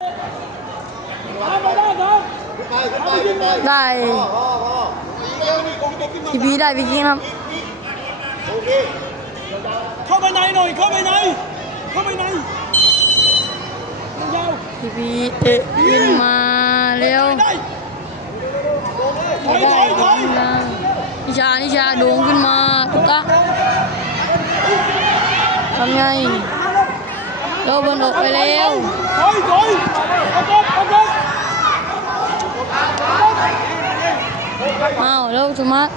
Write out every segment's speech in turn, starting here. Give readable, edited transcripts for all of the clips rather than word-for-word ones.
ได้ทีพีได้พี่กิ้งครับเข้าไปในหน่อยเข้าไปในทีพีเตะขึ้นมาเร็วไม่ได้นิชาโด่งขึ้นมาตุ๊กตาทำไงเราบอลออกไปแล้วอ้าวแล้วสมาร์ท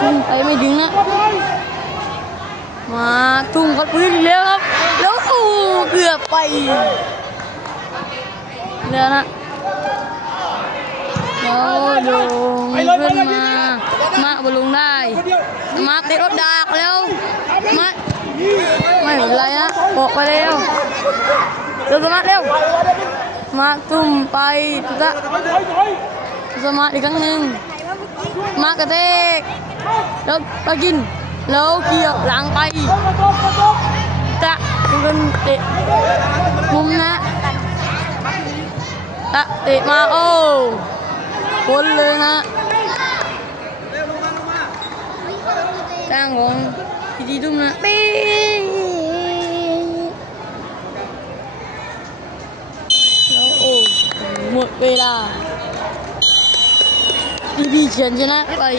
ทุ่งไปไม่ถึงนะมาทุ่งกัดพื้นอีกแล้วครับแล้วเกือบไปเรือนะแล้วโด่งขึ้นมาบอลลงได้มาเตะรถดักแล้วมาไม่เป็นไรนะออกไปแล้วเร็วสมาร์ทเร็วมาทุ่มไปตุ๊กตาสมาร์ทอีกครั้งหนึ่งมากระเตกแล้วไปกินแล้วเกี่ยวหลังไปตะเป็นเตะมุมนะตะเตะมาโอ้คนเลยฮะจ้างของทีทุ่มนะปีแล้วโอ้หมดเวลาทีพีเฉียนชนะไป3-2